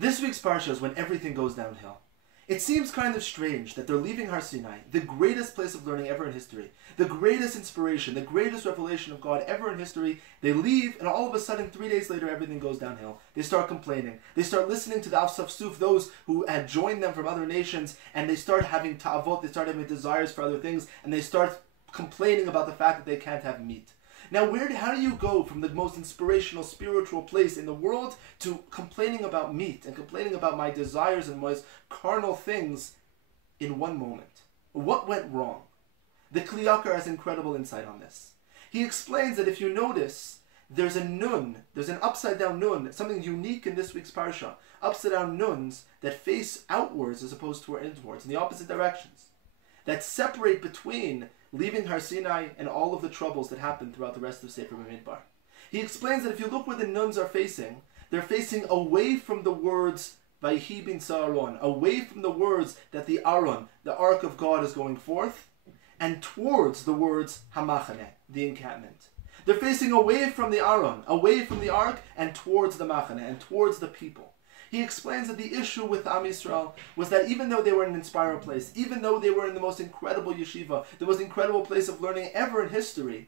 This week's parsha is when everything goes downhill. It seems kind of strange that they're leaving Har Sinai, the greatest place of learning ever in history, the greatest inspiration, the greatest revelation of God ever in history. They leave, and all of a sudden, 3 days later, everything goes downhill. They start complaining. They start listening to the Suf, those who had joined them from other nations, and they start having ta'avot, they start having desires for other things, and they start complaining about the fact that they can't have meat. Now, how do you go from the most inspirational, spiritual place in the world to complaining about meat and complaining about my desires and my carnal things in one moment? What went wrong? The Kli Yakar has incredible insight on this. He explains that if you notice, there's a nun, there's an upside down nun, something unique in this week's parsha, upside down nuns that face outwards as opposed to inwards, in the opposite directions, that separate between leaving Har Sinai and all of the troubles that happened throughout the rest of Sefer Bamidbar. He explains that if you look where the nuns are facing, they're facing away from the words Vayhi bin Sa'aron, away from the words that the Aron, the Ark of God, is going forth, and towards the words Hamachane, the encampment. They're facing away from the Aron, away from the Ark, and towards the Machane, and towards the people. He explains that the issue with Am Yisrael was that even though they were in an inspiring place, even though they were in the most incredible yeshiva, the most incredible place of learning ever in history,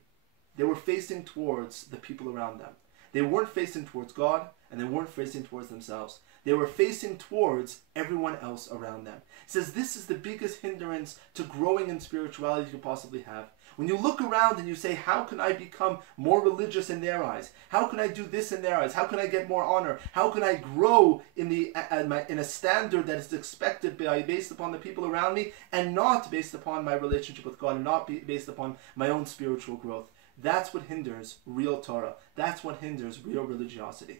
they were facing towards the people around them. They weren't facing towards God, and they weren't facing towards themselves. They were facing towards everyone else around them. He says this is the biggest hindrance to growing in spirituality you could possibly have. When you look around and you say, how can I become more religious in their eyes? How can I do this in their eyes? How can I get more honor? How can I grow in a standard that is expected based upon the people around me and not based upon my relationship with God and not based upon my own spiritual growth? That's what hinders real Torah. That's what hinders real religiosity.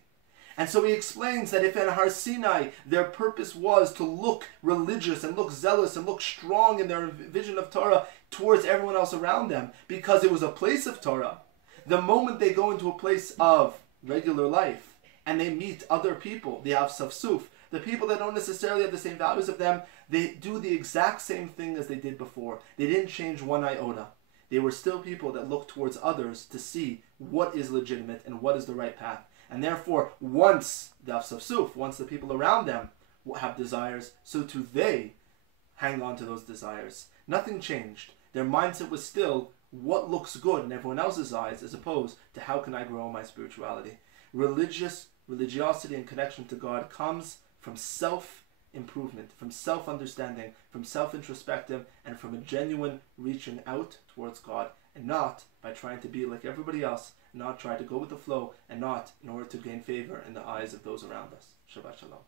And so he explains that if in Har Sinai their purpose was to look religious and look zealous and look strong in their vision of Torah towards everyone else around them, because it was a place of Torah, the moment they go into a place of regular life and they meet other people, the Suf, the people that don't necessarily have the same values of them, they do the exact same thing as they did before. They didn't change one iota. They were still people that look towards others to see what is legitimate and what is the right path. And therefore, once the Suf, once the people around them have desires, so too they hang on to those desires. Nothing changed. Their mindset was still what looks good in everyone else's eyes, as opposed to how can I grow my spirituality. Religiosity and connection to God comes from self-improvement, from self-understanding, from self-introspective, and from a genuine reaching out towards God, and not by trying to be like everybody else, not try to go with the flow, and not in order to gain favor in the eyes of those around us. Shabbat Shalom.